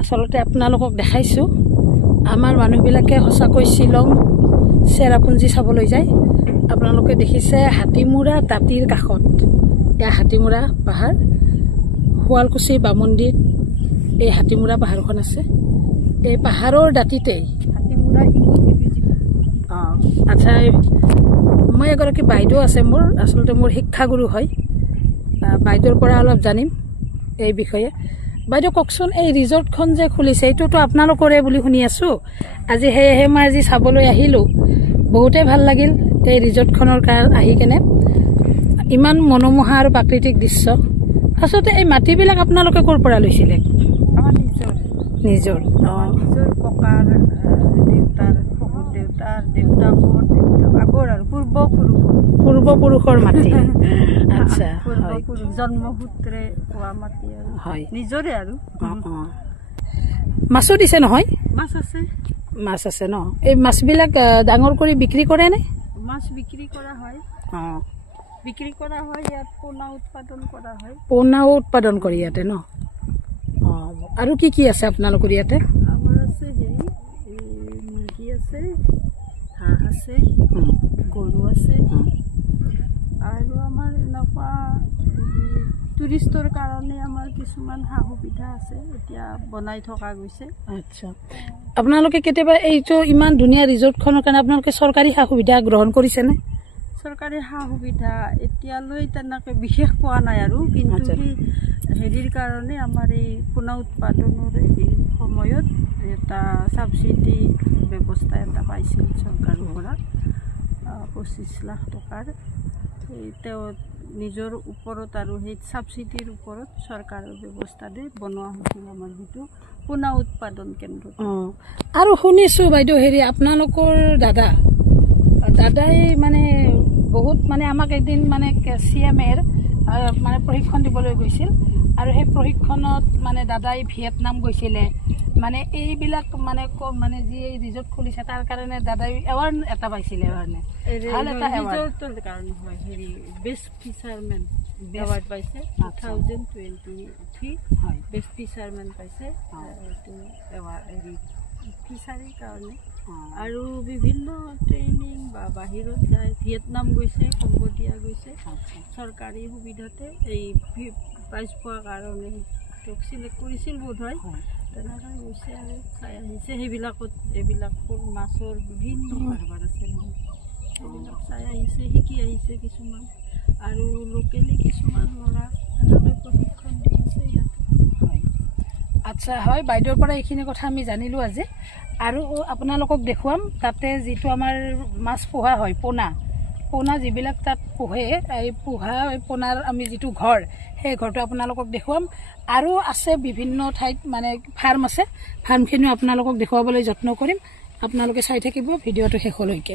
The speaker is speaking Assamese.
আসলতে আপোনালোকক দেখাইছোঁ আমাৰ মানুহবিলাকে সঁচাকৈ শ্বিলং চেৰাপুঞ্জী চাবলৈ যায়। আপোনালোকে দেখিছে হাতীমূৰা দাঁতিৰ কাষত, এয়া হাতীমূৰা পাহাৰ, শুৱালকুছি বামন্দিৰ এই হাতীমূৰা পাহাৰখন আছে। এই পাহাৰৰ দাঁতিতেই হাতীমূৰা আচ্ছা, মই এগৰাকী বাইদেউ আছে মোৰ, আচলতে মোৰ শিক্ষাগুৰু হয়। বাইদেউৰ পৰা অলপ জানিম এই বিষয়ে। বাইদেউ কওকচোন, এই ৰিজৰ্টখন যে খুলিছে এইটোতো আপোনালোকৰে বুলি শুনি আছোঁ। আজি সেয়েহে মই আজি চাবলৈ আহিলোঁ, বহুতেই ভাল লাগিল এই ৰিজৰ্টখনৰ কাৰণে আহি কেনে। ইমান মনোমোহা আৰু প্ৰাকৃতিক দৃশ্য। আচলতে এই মাটিবিলাক আপোনালোকে ক'ৰ পৰা লৈছিলে? আমাৰ নিজৰ নিজৰ নিজৰ ককাৰ দেউতাৰ শহুৰ দেউতাৰ দেউতাকৰ আগৰ আৰু পূৰ্বপুৰুষৰ মাটি। আচ্ছা, পূৰ্বপুৰুষ জন্মসূত্ৰে পোৱা মাটি আৰু হয় নিজৰে আৰু। মাছো দিছে নহয়? মাছ আছে, মাছ আছে ন? এই মাছবিলাক ডাঙৰ কৰি বিক্ৰী কৰে নে? মাছ বিক্ৰী কৰা হয়, বিক্ৰী কৰা হয়। ইয়াত পোনা উৎপাদন কৰা হয়। পোনাও উৎপাদন কৰি ইয়াতে ন? আৰু কি কি আছে আপোনালোকৰ ইয়াতে? আমাৰ আছে হেৰি মুৰ্গী আছে, হাঁহ আছে, গৰু আছে, আৰু আমাৰ এনেকুৱা টুৰিষ্টৰ কাৰণে আমাৰ কিছুমান সা সুবিধা আছে, এতিয়া বনাই থকা গৈছে। আচ্ছা, আপোনালোকে কেতিয়াবা এইটো ইমান ধুনীয়া ৰিজৰ্টখনৰ কাৰণে আপোনালোকে চৰকাৰী সা সুবিধা গ্ৰহণ কৰিছেনে? চৰকাৰী সা সুবিধা এতিয়ালৈ তেনেকৈ বিশেষ পোৱা নাই আৰু, কিন্তু সেই হেৰিৰ কাৰণে আমাৰ এই পোনা উৎপাদনৰ এই সময়ত এটা ছাবচিডি ব্যৱস্থা এটা পাইছিল চৰকাৰৰ পৰা 25 লাখ টকাৰ। তেওঁ নিজৰ ওপৰত আৰু সেই ছাবচিডিৰ ওপৰত চৰকাৰৰ ব্যৱস্থা দি বনোৱা হৈছিল আমাৰ যিটো পোনা উৎপাদন কেন্দ্ৰ। আৰু শুনিছোঁ বাইদেউ হেৰি আপোনালোকৰ দাদাই মানে বহুত মানে আমাক এদিন মানে CM-ৰ মানে প্ৰশিক্ষণ দিবলৈ গৈছিল, আৰু সেই প্ৰশিক্ষণত মানে দাদাই ভিয়েটনাম গৈছিলে। মানে এইবিলাক মানে মানে যি এই ৰিজৰ্ট খুলিছে তাৰ কাৰণে দাদাই এৱাৰ্ড এটা পাইছিলে। ৰিজৰ্টৰ কাৰণে হয় হেৰি বেষ্ট ফিচাৰমেন এৱাৰ্ড পাইছে 2023 হয়, বেষ্ট ফিচাৰমেন পাইছে এইটো এৱাৰ্ড হেৰি ফিচাৰীৰ কাৰণে। আৰু বিভিন্ন ট্ৰেইনিং বা বাহিৰত যায়, ভিয়েটনাম গৈছে, কম্বোডিয়া গৈছে, চৰকাৰী সুবিধাতে এই প্ৰাইজ পোৱাৰ কাৰণে তেওঁক চিলেক্ট কৰিছিল বোধ হয়। তেনেকৈ গৈছে আৰু চাই আহিছে। এইবিলাকৰ মাছৰ বিভিন্ন কাৰবাৰ আছে নহয়, সেইবিলাক চাই আহিছে, শিকি আহিছে কিছুমান, আৰু লোকেলি কিছুমান ল'ৰা এনেকৈ প্ৰশিক্ষণ দি আছে ইয়াত। হয়, আচ্ছা, হয় বাইদেউৰ পৰা এইখিনি কথা আমি জানিলোঁ আজি। আৰু আপোনালোকক দেখুৱাম তাতে যিটো আমাৰ মাছ পোহা হয়, পোনা যিবিলাক তাত পোহে, এই পোনাৰ আমি যিটো ঘৰ, সেই ঘৰটো আপোনালোকক দেখুৱাম। আৰু আছে বিভিন্ন ঠাইত মানে ফাৰ্ম আছে, ফাৰ্মখিনিও আপোনালোকক দেখুৱাবলৈ যত্ন কৰিম। আপোনালোকে চাই থাকিব ভিডিঅ'টো শেষলৈকে।